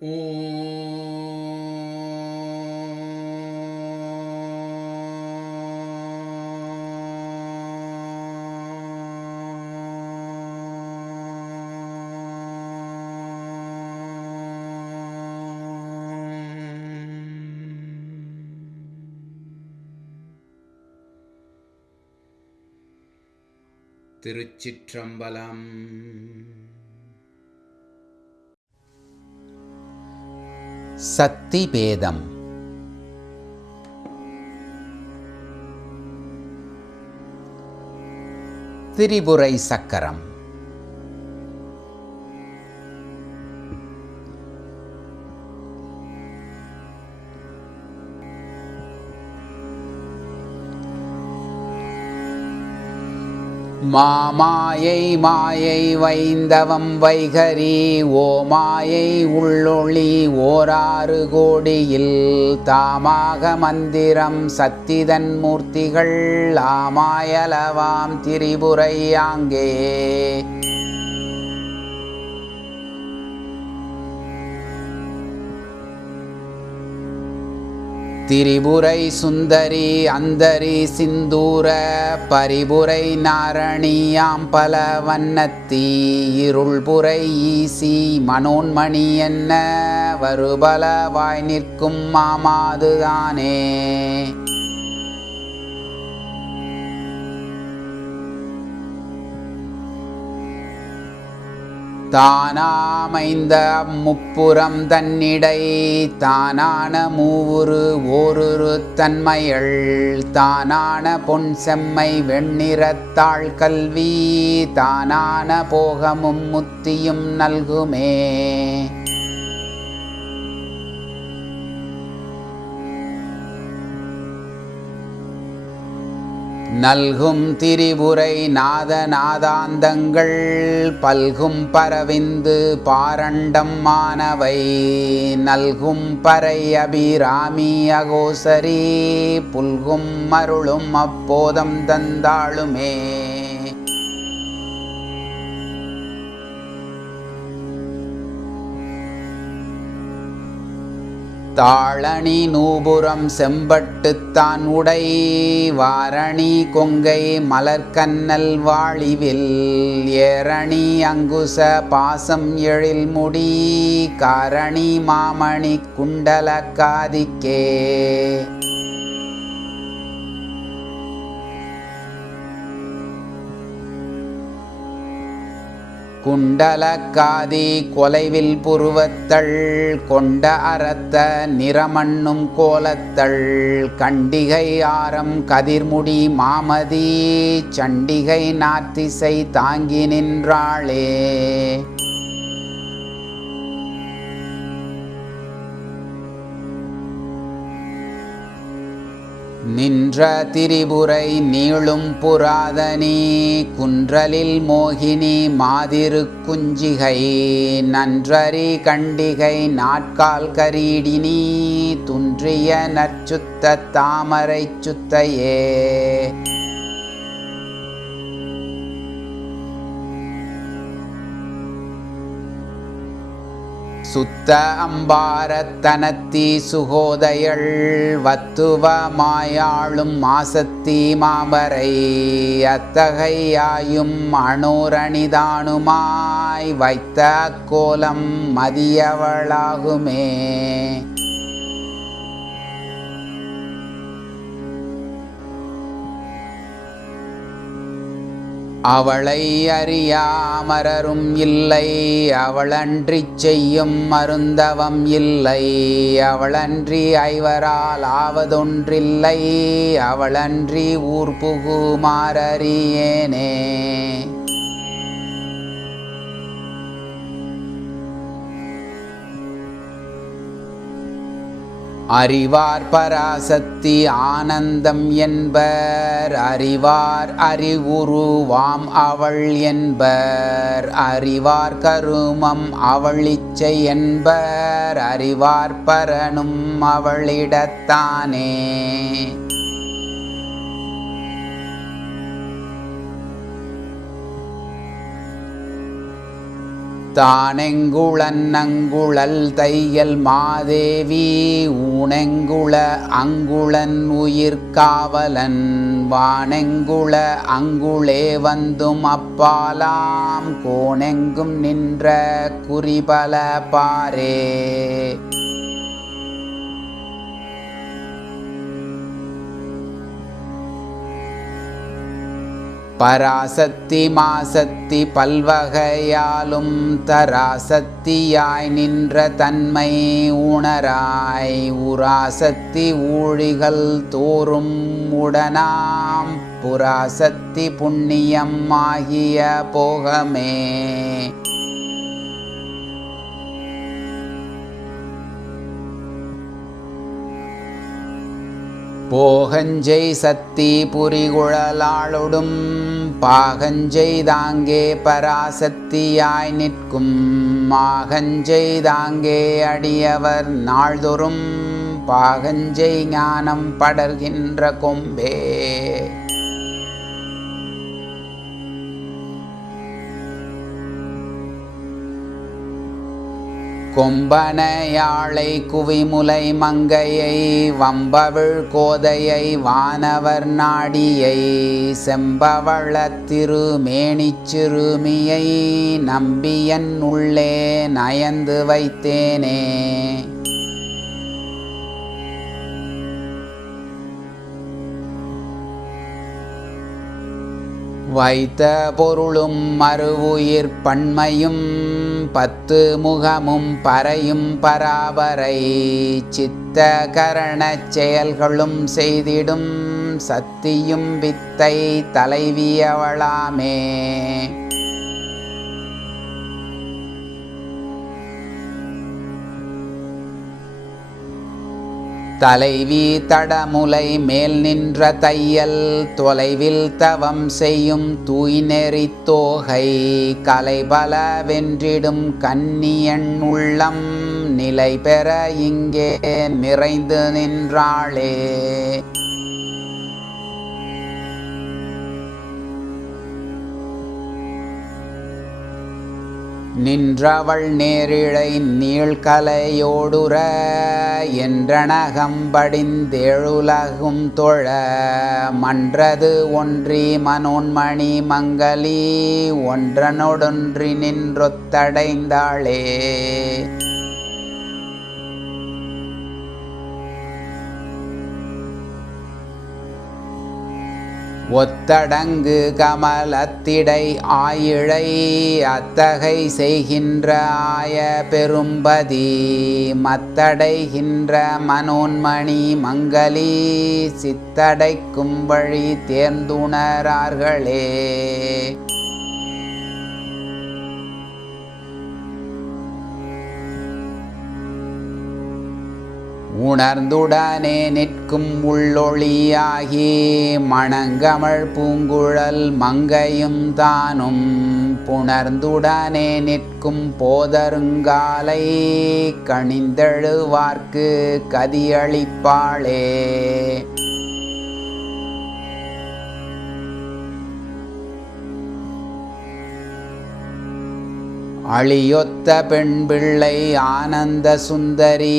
ஓம் திருச்சிற்றம்பலம். சக்தி பேதம். திரிபுரை சக்கரம். மாமாயை மாயை வைந்தவம் வைகரி ஓமாயை உள்ளொளி ஓராறு கோடியில் தாமாக மந்திரம் சத்திதன் மூர்த்திகள் ஆமாயலவாம் திரிபுரை ஆங்கே. திரிபுரை சுந்தரி அந்தரி சிந்தூர பரிபுரை நாரணியாம் பல வண்ணத்தி இருள்புரை ஈசி மனோன்மணி என்ன வருபலவாய் நிற்கும் மாமாதுதானே. தானாமைந்த முப்புறம் தன்னிடை தானான மூவுரு ஓருரு தன்மையள் தானான பொன் செம்மை வெண்ணிறத்தாள் கல்வி தானான போகமும் முத்தியும் நல்குமே. நல்கும் திரிபுரை நாதநாதாந்தங்கள் பல்கும் பரவிந்து பாரண்டம் மானவை நல்கும் பறை அபிராமி அகோசரி புல்கும் மருளும் அப்போதம் தந்தாளுமே. தாளணி நூபுரம் செம்பட்டுத்தான் உடை வாரணி கொங்கை மலர்கண்ணல் வாழிவில் ஏரணி அங்குச பாசம் எழில் முடி காரணி மாமணி குண்டல காதிக்கே. குண்டலக்காதி கொலைவில் புருவத்தள் கொண்ட அறத்த நிறமண்ணும் கோலத்தள் கண்டிகை ஆரம் கதிர்முடி மாமதி சண்டிகை நாத்திசை தாங்கி நின்றாளே. நின்ற திரிபுரை நீளும் புராதனி குன்றலில் மோகினி மாதிரு குஞ்சிகை நன்றரி கண்டிகை நாட்கால் கரீடினி துன்றிய நற்சுத்த தாமரை சுத்தையே. சுத்த அம்பாரத்தனத்தி சுகோதையள் வத்துவ மாயாளும் மாசத்தி மாமரை அத்தகையாயும் அணோரணிதானுமாய் வைத்த கோலம் மதியவளாகுமே. அவளை அறியாமரரும் இல்லை அவளன்றிச் செய்யும் மருந்தவம் இல்லை அவளன்றி ஐவரால் ஆவதொன்றில்லை அவளன்றி ஊர் புகுமாறறியேனே. அறிவார் பராசக்தி ஆனந்தம் என்பர் அறிவார் அறிவுருவாம் அவள் என்பர் அறிவார் கருமம் அவள் இச்சை என்பர் அறிவார் பரனும் அவளிடத்தானே. தானெங்குளன் அங்குழல் தையல் மாதேவி ஊனெங்குள அங்குளன் உயிர்காவலன் வானெங்குள அங்குளே வந்தும் அப்பாலாம் கோனெங்கும் நின்ற குறிபல பாரே. பராசக்தி மாசக்தி பல்வகையாலும் தராசக்தியாய் நின்ற தன்மை உணராய் உராசக்தி ஊழிகள் தோறும் உடனாம் புராசக்தி புண்ணியம் ஆகிய போகமே. போகஞ்சை சக்தி புரிகுழலாளொடும் பாகஞ்சை தாங்கே பராசக்தியாய் நிற்கும் மாகஞ்சை தாங்கே அடியவர் நாள்தொறும் பாகஞ்சை ஞானம் படர்கின்ற கொம்பே. கொம்பனையாளை குவிமுலை மங்கையை வம்பவிழ் கோதையை வானவர் நாடியை செம்பவள திருமேனிச் சிறுமியை நம்பியன் உள்ளே நயந்து வைத்தேனே. வைத்த பொருளும் மறுவுயிர் பன்மையும் பத்து முகமும் பறையும் பராபரை சித்த கரணச் செயல்களும் செய்திடும் சத்தியும் வித்தை தலைவியவளாமே. தலைவி தடமுலை மேல் நின்ற தையல் தொலைவில் தவம் செய்யும் தூய்நெறித் தோகை கலைபல வென்றிடும் கன்னியன் உள்ளம் நிலை பெற இங்கே நிறைந்து நின்றாளே. நின்றவள் நேரிழை நீள்கலையோடுற என்றனகம்படிந்தேழுலகும் தொழ மன்றது ஒன்றி மனோன்மணி மங்களி ஒன்றனொடொன்றி நின்றொத்தடைந்தாளே. ஒத்தடங்கு கமலத்திடை ஆயிழை அத்தகை செய்கின்ற ஆய பெரும்பதி மத்தடைகின்ற மனோன்மணி மங்களி சித்தடைக்கும் வழி தேர்ந்துணரார்களே. உணர்ந்துடனே நிற்கும் உள்ளொளியாகி மணங்கமழ் பூங்குழல் மங்கையும் தானும் புணர்ந்துடனே நிற்கும் போதருங்காலை கணிந்தெழுவார்க்கு கதியளிப்பாளே. அழியொத்த பெண் பிள்ளை ஆனந்த சுந்தரி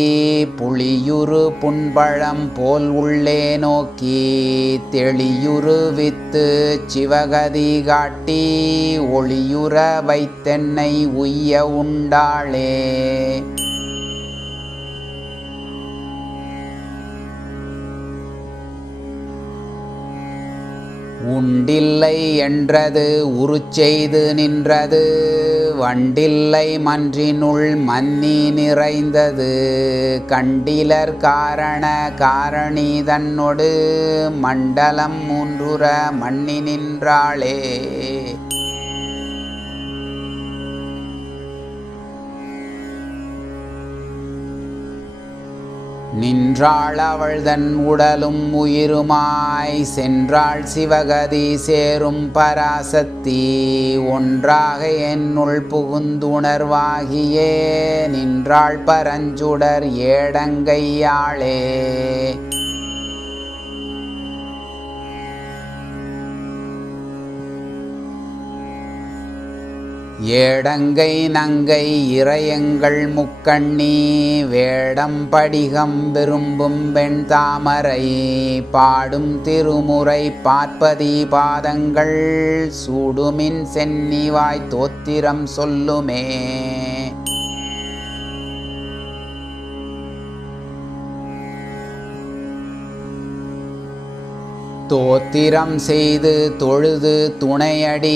புளியுரு புண்பழம் போல் உள்ளே நோக்கி தெளியுரு வித்து சிவகதி காட்டி ஒளியுற வைத்தென்னை உய்ய உண்டாளே. உண்டில்லை என்றது உருச்செய்து நின்றது வண்டில்லை மன்றினுள் மன்னி நிறைந்தது கண்டிலர் காரண காரணி தன்னொடு மண்டலம் மூன்றுற மன்னி நின்றாளே. நின்றாள் அவள்தன் உடலும் உயிருமாய் சென்றாள் சிவகதி சேரும் பராசக்தி ஒன்றாக என்னுள் புகுந்துணர்வாகியே நின்றாள் பரஞ்சுடர் ஏடங்கையாளே. ஏடங்கை நங்கை இறையங்கள் முக்கண்ணி வேடம் படிகம் விரும்பும் வெண் தாமரை பாடும் திருமுறை பார்ப்பதி பாதங்கள் சூடுமின் சென்னிவாய் தோத்திரம் சொல்லுமே. தோத்திரம் செய்து தொழுது துணையடி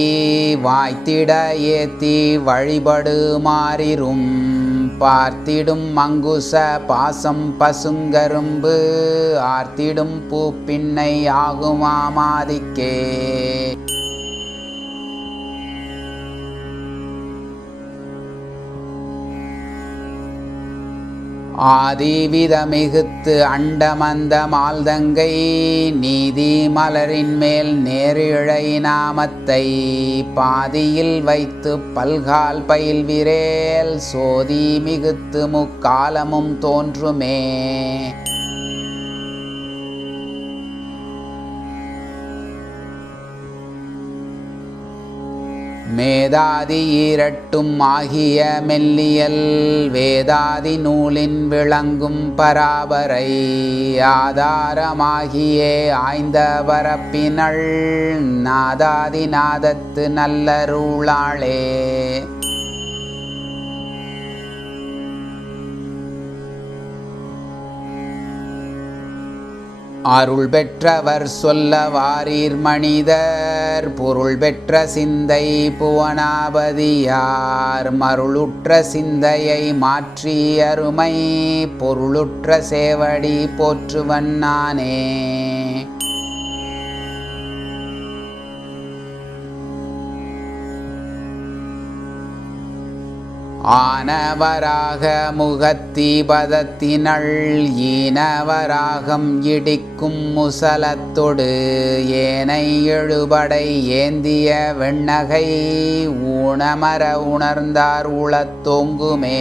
வாய்த்திட ஏத்தி வழிபடு மாறிரும் பார்த்திடும் மங்குச பாசம் பசுங்கரும்பு ஆர்த்திடும் பூப்பின்னை ஆகுமாமாதிக்கே. ஆதிவித மிகுத்து அண்டமந்த மால்தங்கை நீதி மலரின் மேல் நேரிழை நாமத்தை பாதியில் வைத்து பல்கால் பயில்விரேல் சோதி மிகுத்து முக்காலமும் தோன்றுமே. மேதாதி ஈரட்டும் ஆகிய மெல்லியல் வேதாதி நூலின் விளங்கும் பராபரை ஆதாரமாகியே ஆய்ந்த பரப்பினள் நாதாதி நாதத்து நல்லருளாளே. அருள் பெற்றவர் சொல்ல வாரீர் மனிதர் பொருள் பெற்ற சிந்தை புவனாபதியார் மருளுற்ற சிந்தையை மாற்றி அருமை பொருளுற்ற சேவடி போற்றுவன் நானே. ஆனவராக முகத்தி பதத்தினள் ஈனவராகம் இடிக்கும் முசலத்தொடு ஏனை எழுபடை ஏந்திய வெண்ணகை ஊனமர உணர்ந்தார் உளத்தோங்குமே.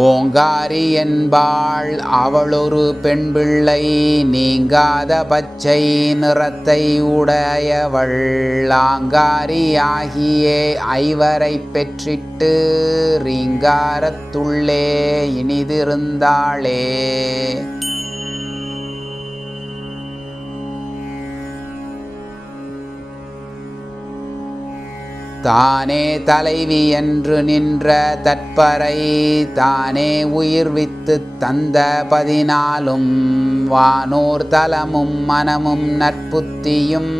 ஓங்காரி என்பாள் அவளொரு பெண் பிள்ளை நீங்காத பச்சை நிறத்தை உடையவள் ஆங்காரி ஆகியே ஐவரை பெற்றிட்டு ரீங்காரத்துள்ளே இனிதிருந்தாளே. தானே தலைவி என்று நின்ற தற்பரை தானே உயிர்வித்து தந்த 14 வானோர் தலமும் மனமும் நற்புத்தியும்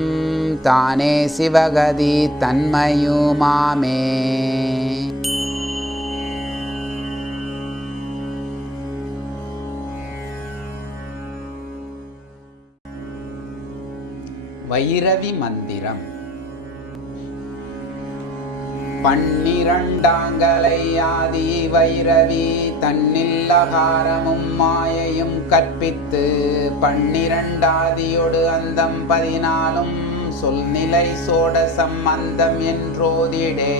தானே சிவகதி தன்மையுமாமே. வைரவி மந்திரம். 12 ஆதி வைரவி தன்னில் அகாரமும் மாயையும் கற்பித்து 12 ஆதியொடு அந்தம் 14 சொல்நிலை சோடசம் அந்தம் என்றோதிடே.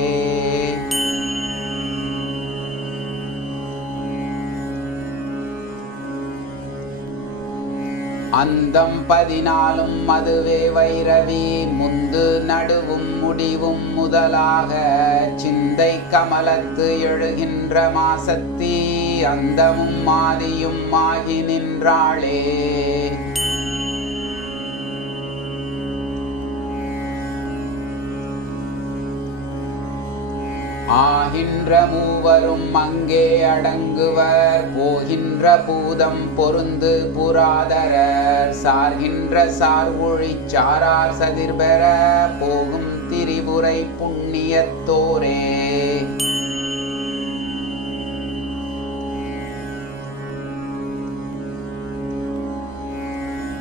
அந்தம் 14 அதுவே வைரவி முந்து நடுவும் முடிவும் முதலாக சிந்தை கமலத்து எழுகின்ற மாசத்தி அந்தமும் ஆதியும் ஆகி நின்றாளே. ஆகின்ற மூவரும் அங்கே அடங்குவர் போகின்ற பூதம் பொருந்து புராதரர் சார்கின்ற சார்வொழி சாரார் சதிர்பெற போகும் திரிபுரை புண்ணியத்தோரே.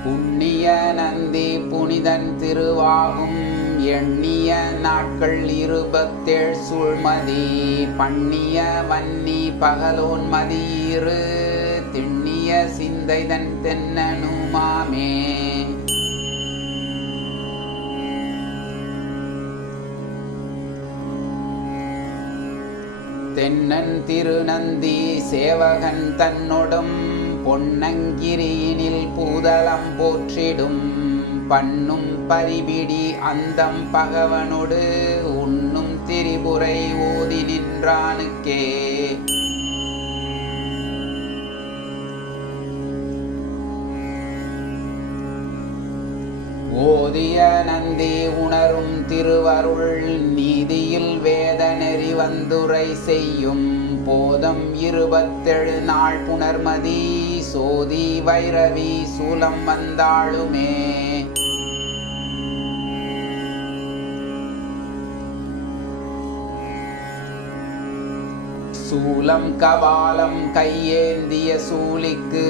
புண்ணிய நந்தி புனிதன் திருவாகும் எண்ணிய நாட்கள் 27 சூழ்மதி பண்ணிய வன்னி பகலோன் மதியிரு திண்ணிய சிந்தைதன் தென்னனுமாமே. தென்னன் திருநந்தி சேவகன் தன்னொடும் பொன்னங்கிரியினில் பூதலம் போற்றிடும் பண்ணும் பரிபிடி அந்தம் பகவனொடு உண்ணும் திரிபுரை ஓதி நின்றானுக்கே ஓதிய நந்தி உணரும் திருவருள் நீதியில் வேத நெறி வந்துரை செய்யும் போதம் 27 நாள் புனர்மதி சோதி வைரவி சூலம் வந்தாளுமே சூலம் கபாலம் கையேந்திய சூலிக்கு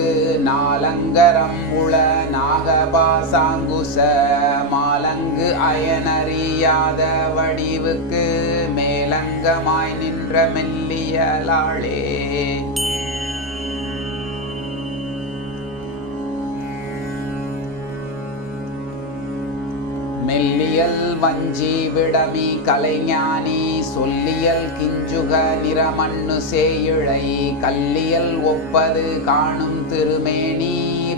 நாலங்கரம் உள நாகபாசாங்குச மாலங்கு அயனறியாத வடிவுக்கு மேலங்கமாய் நின்ற மெல்லியலாளே மெல்லியல் வஞ்சி விடமி கலைஞானி சொல்லியல் கிஞ்சுக நிறமண்ணு சேயிழை கல்லியல் ஒப்பது காணும் திருமேனி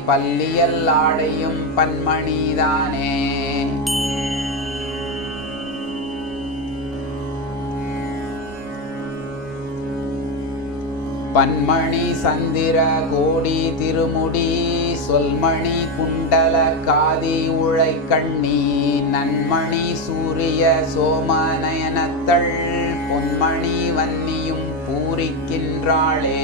பல்லியல் ஆடையும் பன்மணிதானே பன்மணி சந்திர கோடி திருமுடி சொல்மணி குண்டல காதி உழை கண்ணி நன்மணி சூரிய சோமநயனத்தள் பொன்மணி வன்னியும் பூரிக்கின்றாளே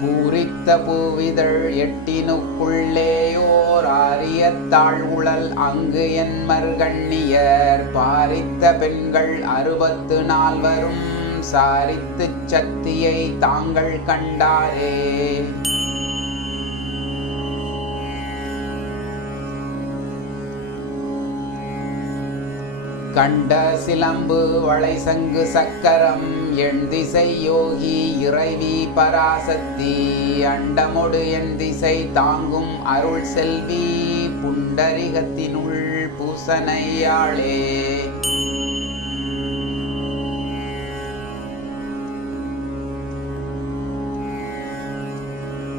பூரித்த பூவிதழ் எட்டினுக்குள்ளேயோர் ஆரியத்தாள் உழல் அங்கு என்மர்கண்ணியர் பாரித்த பெண்கள் 64 சாரித்துச் சக்தியை தாங்கள் கண்டாரே கண்ட சிலம்பு வளைசங்கு சக்கரம் எண் திசை யோகி இறைவி பராசக்தி அண்டமொடு எண் திசை தாங்கும் அருள் செல்வி புண்டரிகத்தினுள் பூசனையாளே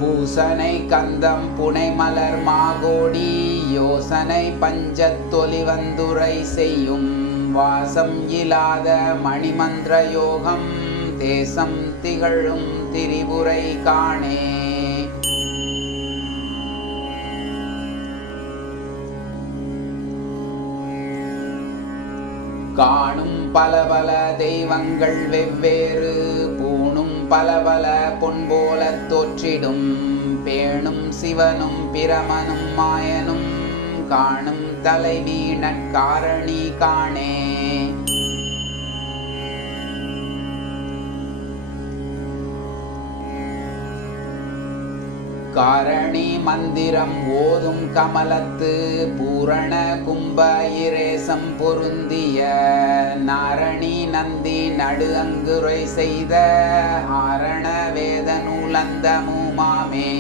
பூசனை கந்தம் புனை மலர் மாகோடி யோசனை பஞ்சத்தொலி வந்துரை செய்யும் வாசம் இலாத மணிமந்திர யோகம் தேசம் திகழும் திரிபுரை காணே காணும் பல பல தெய்வங்கள் வெவ்வேறு பூணும் பல பல பொன்போல தோற்றிடும் பேணும் சிவனும் பிரமனும் மாயனும் காணும் தலைவி நற்காரணி காணே காரணி மந்திரம் ஓதும் கமலத்து பூரண கும்ப இரேசம் பொருந்திய நாரணி நந்தி நடு அங்குரை செய்த ஆரண வேத நூலந்தமுமாமே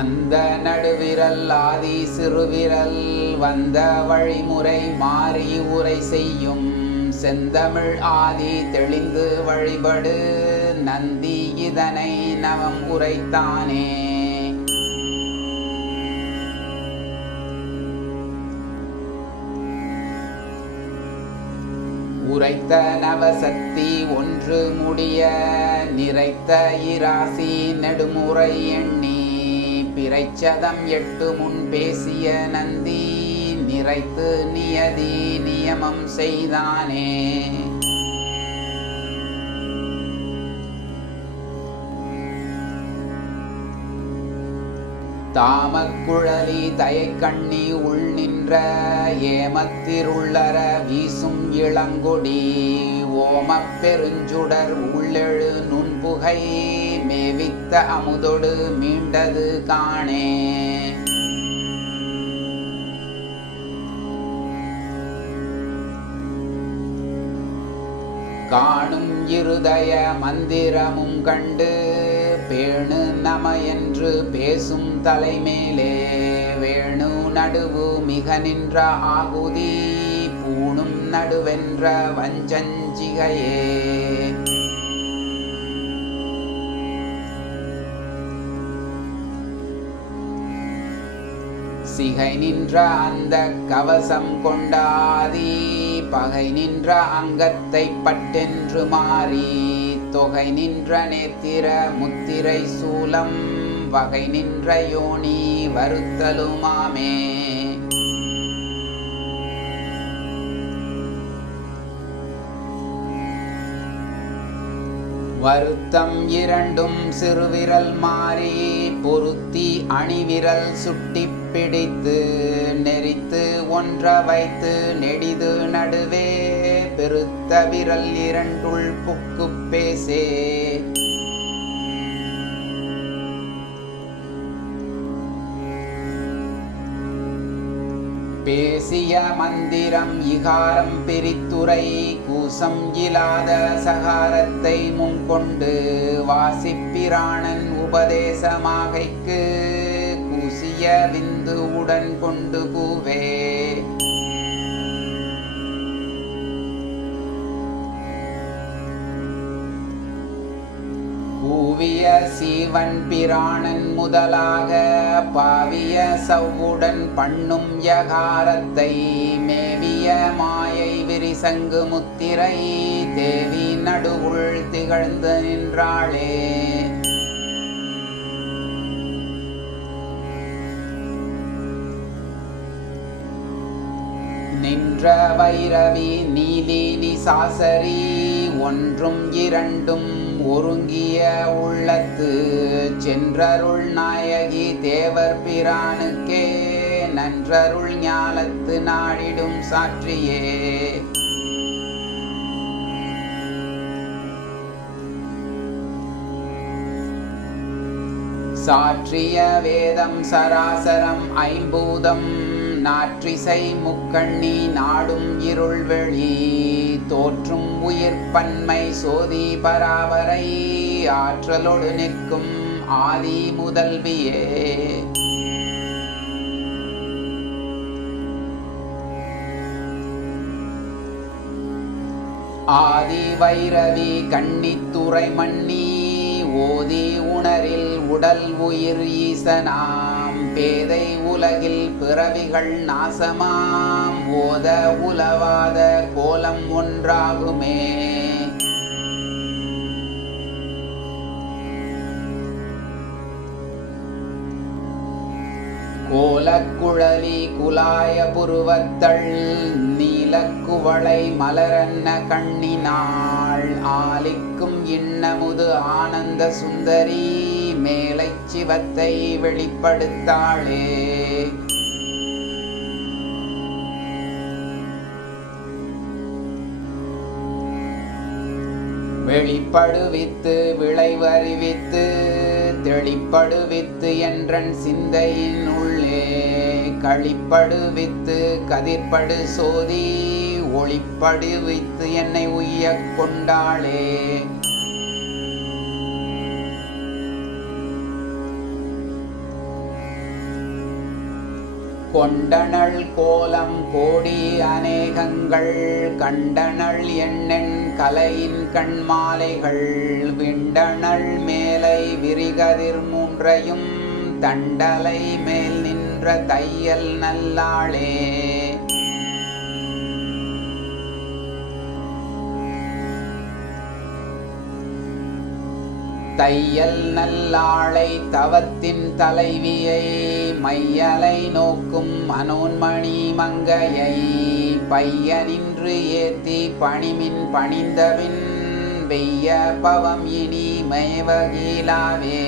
அந்த நடுவிரல் ஆதி சிறுவிரல் வந்த வழிமுறை மாறி உரை செய்யும் செந்தமிழ் ஆதி தெளிந்து வழிபடு நந்தி இதனை நவம் உரைத்தானே உரைத்த நவசக்தி ஒன்று முடிய நிறைத்த இராசி நெடுமுறை எண்ணி பிறைச்சதம் 8 முன் பேசிய நந்தி நிறைத்து நியதி நியமம் செய்தானே தாமக்குழலி தயக்கண்ணி உள் நின்ற ஏமத்திருள்ளர வீசும் இளங்கொடி ஓமப் பெருஞ்சுடர் உள்ளெழு நுண்புகை மேவித்த அமுதொடு மீண்டது காணே காணும் இருதய மந்திரமும் கண்டு பேணு நம என்று பேசும் தலைமேலே வேணு நடுவு மிக நின்ற ஆகுதி பூணும் நடுவென்ற வஞ்சஞ்சிகையே. சிகை நின்ற அந்த கவசம் கொண்டாதி பகை நின்ற அங்கத்தை பட்டென்று மாறி தொகை நின்ற நேத்திர முத்திரை சூலம் வகை நின்ற யோனி வருத்தலுமாமே. வருத்தம் இரண்டும் சிறுவிரல் மாறி பொருத்தி அணிவிரல் சுட்டி பிடித்து நெறித்து ஒன்ற வைத்து நெடிது நடுவே பெருத்த விரல் இரண்டுள் புக்கு பேசே. பேசிய மந்திரம் இகாரம் பிரித்துரை கூசம் இலாத சகாரத்தை முன்கொண்டு வாசிப்பிராணன் உபதேசமாகைக்கு கூசிய விந்து உடன் கொண்டு கூவே. கூவிய சீவன் பிராணன் முதலாக பாவிய சவ்வுடன் பண்ணும் யகாரத்தை மேவிய மாயை விரிசங்கு முத்திரை தேவி நடுவுள் திகழ்ந்து நின்றாளே. நின்ற வைரவி நீலி நிசாசரி ஒன்றும் இரண்டும் ஒருங்கிய உள்ளத்து சென்றருள் நாயகி தேவர் பிரானுக்கே நன்றருள் ஞாலத்து நாடிடும் சாற்றியே. சாற்றிய வேதம் சராசரம் ஐம்பூதம் நாற்றிசை முக்கண்ணி நாடும் இருள்வெளி தோற்றும் உயிர்ப்பன்மை சோதி பராவரை ஆற்றலோடு நிற்கும் ஆதி முதல்வியே. ஆதி வைரவி கண்ணித்துறை மண்ணி ஓதி உணரில் உடல் உயிர் ஈசனாம் பேதை உலகில் பிறவிகள் நாசமாம் ஓத உலவாத கோலம் ஒன்றாகுமே. கோலக்குழலி குலாய புருவத்தள் நீலக்குவளை மலரன்ன கண்ணினாள் ஆலிக்கும் இன்னமுது ஆனந்த சுந்தரி மேலை சிவத்தை வெளிப்படுத்தாளே. வெளிப்படுவித்து விளைவறிவித்து தெளிப்படுவித்து என்றன் சிந்தையின் உள்ளே களிப்படுவித்து கதிர்படு சோதி ஒளிப்படுவித்து என்னை உய்ய கொண்டாளே. கொண்டனள் கோலம் கோடி அநேகங்கள் கண்டனள் எண்ணெண் கலையின் கண்மாலைகள் விண்டனள் மேலை விரிகதிர் மூன்றையும் தண்டலை மேல் நின்ற தையல் நல்லாளே. தையல் நல்லாளை தவத்தின் தலைவியை மையலை நோக்கும் மனோன்மணி மங்கையை பையனின்று ஏத்தி பணிமின் பணிந்தவின் வெய்ய பவம் இனி மேவகீலாவே.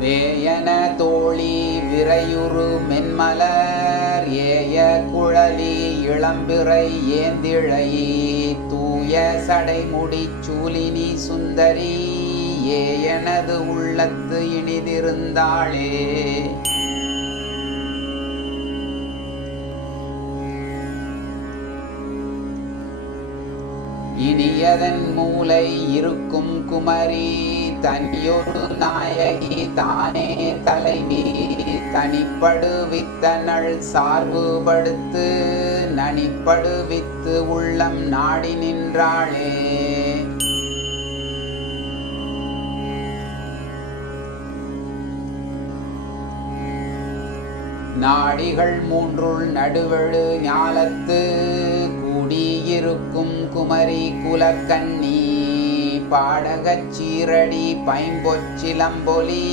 வேயன தோழி விரையுறு மென்மலர் ஏய குழலி இளம்பிறை ஏந்திழை தூய சடைமுடி சூலினி சுந்தரி ஏயனது உள்ளத்து இனிதிருந்தாளே. தனியதன் மூலை இருக்கும் குமரி தனியொரு நாயகி தானே தலைவி தனிப்படுவித்தனள் சார்புபடுத்து நனிப்படுவித்து உள்ளம் நாடி நின்றாளே. நாடிகள் மூன்றுள் நடுவெழு ஞாலத்து கூடியிருக்கும் குமரி குலக்கண்ணி பாடகச் சீரடி பைம்பொச்சிலம்பொலி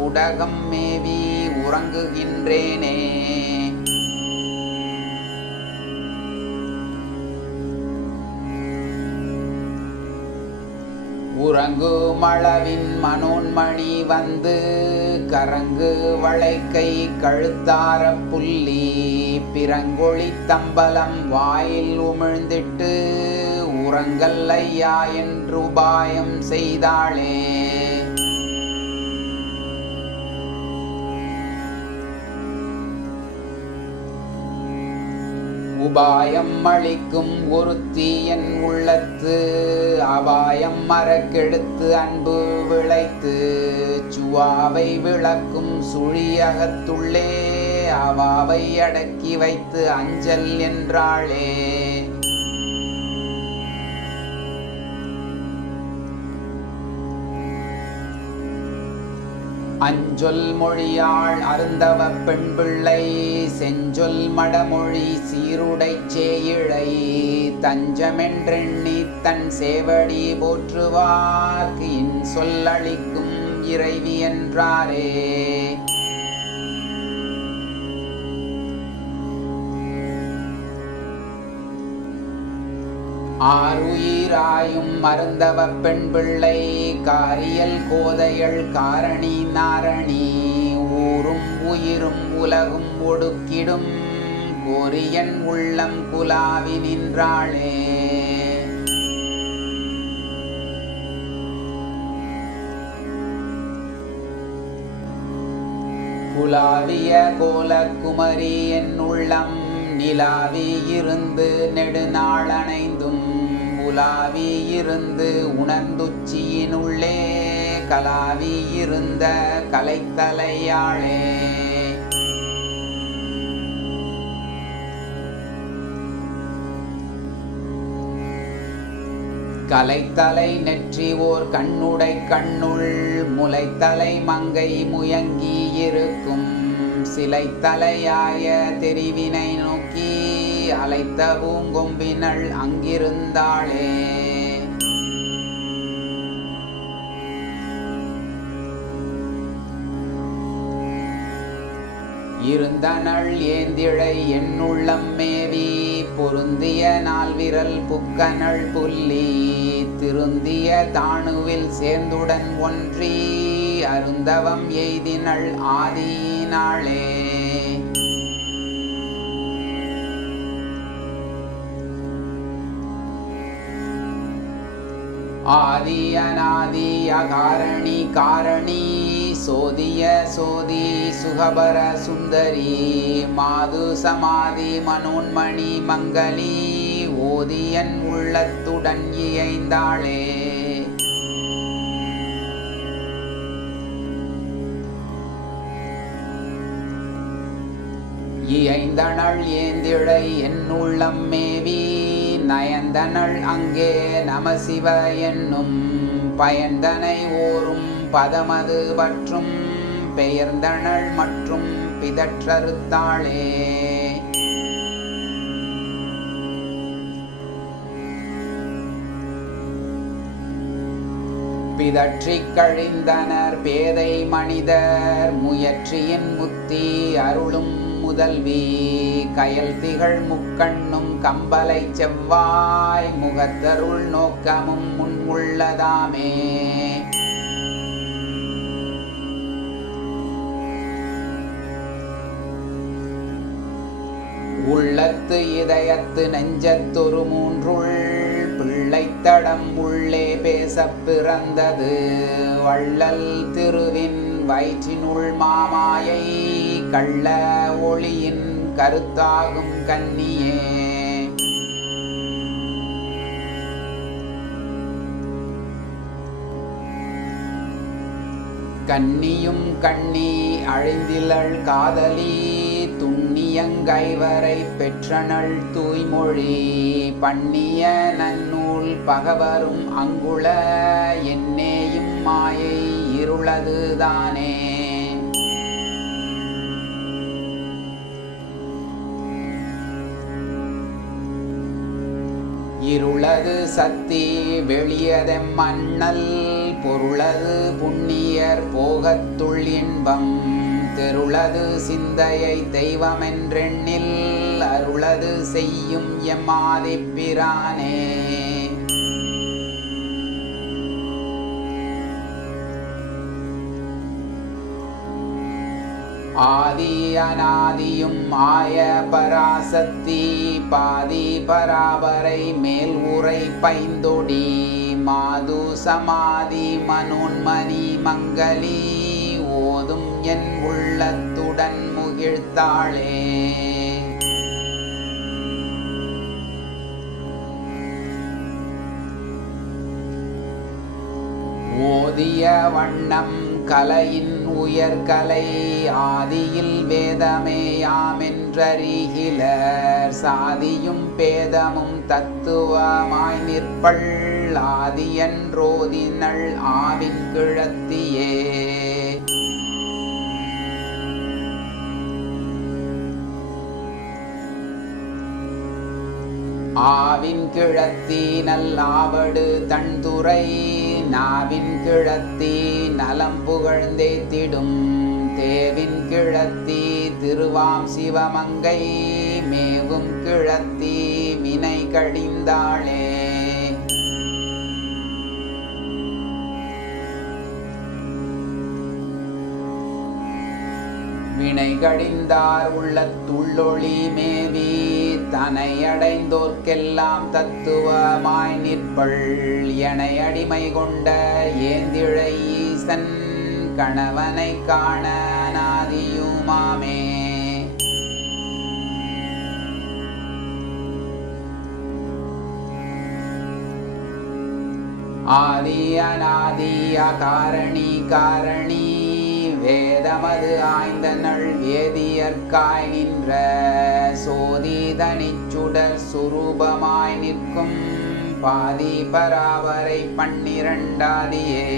ஊடகம் மேவி உறங்குகின்றேனே. உறங்குமளவின் மனோன்மணி வந்து கரங்கு வளைக்கை கழுத்தார புள்ளி பிறங்கொழி தம்பலம் வாயில் உமிழ்ந்திட்டு உறங்கல் ஐயா என்று உபாயம் செய்தாளே. உபாயம் அளிக்கும் ஒருத்தி என் உள்ளத்து அபாயம் மறக்கெடுத்து அன்பு விளைத்து சுவாவை விளக்கும் சுழியகத்துள்ளே அவாவை அடக்கி வைத்து அஞ்சல் என்றாளே. அஞ்சொல் மொழியாள் அருந்தவ பெண் பிள்ளை செஞ்சொல் மடமொழி சீருடை சேயிழை தஞ்சமென்றெண்ணி தன் சேவடி போற்றுவார்க்கு இன்சொல்லளிக்கும் இறைவி என்றாரே. ஆறுயிராயும் மருந்தவ பெண் பிள்ளை காரியல் கோதையள் காரணி நாரணி ஊரும் உயிரும் உலகும் ஒடுக்கிடும் கோரியன் உள்ளம் குலாவி நின்றாளே. குலாவிய கோலக்குமரி என் உள்ளம் நிலாவி இருந்து நெடுநாளனைந்தும் உலாவி இருந்து உணர்ந்துச்சியினுள்ளே கலாவி இருந்த கலைத்தலையாளே. கலைத்தலை நெற்றி ஓர் கண்ணுடை கண்ணுள் முளைத்தலை மங்கை முயங்கி இருக்கும் சிலைத்தலையாய தெரிவினை நோக்கி அலைத்த பூங்கொம்பினள் அங்கிருந்தாளே. இருந்தனள் ஏந்திழை என்னுள்ளம் மேவி பொருந்திய நால்விரல் புக்கனள் புல்லி திருந்திய தாணுவில் சேர்ந்துடன் ஒன்றி அருந்தவம் எய்தினள் ஆதியினாளே. ஆதி அநாதி அகாரணி காரணி சோதிய சோதி சுகபர சுந்தரி மாது சமாதி மனோன்மணி மங்களி ஓதியன் உள்ளத்துடன் இயைந்தாளே. இயைந்தனள் ஏந்திழை என் உள்ளம் மேவி நயந்தனள் அங்கே நமசிவ என்னும் பயந்தனை ஓரும் பதமது பற்றும் பெயர்ந்தனள் மற்றும் பிதற்றறுத்தாளே. பிதற்றிக் கழிந்தனர் பேதை மனிதர் முயற்சியின் முத்தி அருளும் முதல்வி கயல் திகழ் முக்கண்ணும் கம்பலை செவ்வாய் முகத்தருள் நோக்கமும் முன்முள்ளதாமே. உள்ளத்து இதயத்து நெஞ்சத்தொரு மூன்றுள் பிள்ளைத்தடம் உள்ளே பேசப் பிறந்தது வள்ளல் திருவின் வயிற்றினுள் மாமாயை கள்ள ஒளியின் கருத்தாகும் கன்னியே. கன்னியும் கண்ணி அழிந்திலள் காதலி துண்ணியங்கைவரை பெற்றனள் தூய்மொழி பண்ணிய நன்னூல் பகவரும் அங்குள என்னேயும் மாயை இருளது தானே. இருளது சத்தி வெளியதெம் மண்ணல் பொருளது புண்ணியர் போகத்துள் இன்பம் தெருளது சிந்தையை தெய்வமென்றெண்ணில் அருளது செய்யும் எம்மாதிப்பிரானே. ஆதி அநாதியும் ஆய பராசக்தி பாதி பராபரை மேல் உரை பைந்தொடி மாது சமாதி மனோன்மணி மங்களி ஓதும் என் உள்ளத்துடன் முகிழ்த்தாளே. ஓதிய வண்ணம் கலையின் உயர்கலை ஆதியில் வேதமேயாமென்றறிகிலர் சாதியும் பேதமும் தத்துவமாய் நிற்பள் ஆதியன்றோதினள் ஆவின் கிழத்தியே. ஆவின் கிழத்தி நல்லாவடு தன்துறை நாவின் கிழத்தி நலம் புகழ்ந்தேத்திடும் தேவின் கிழத்தி திருவாம் சிவமங்கை மேவும் கிழத்தி வினை கடிந்தாளே. வினை கடிந்தார் உள்ளத்துள்ளொளி மேவி தனையடைந்தோர்க்கெல்லாம் தத்துவமாய் நிற்பள் எனை அடிமை கொண்ட ஏந்திழை ஈசன் கணவனை காண அநாதியுமாமே. ஆதி அநாதி அகாரணி காரணி வேதமது ஆய்ந்தனள் வேதியற்காய் நின்ற சோதி தனிச்சுடர் சுரூபமாய் நிற்கும் பாதி பராவரை 12ஆதியே.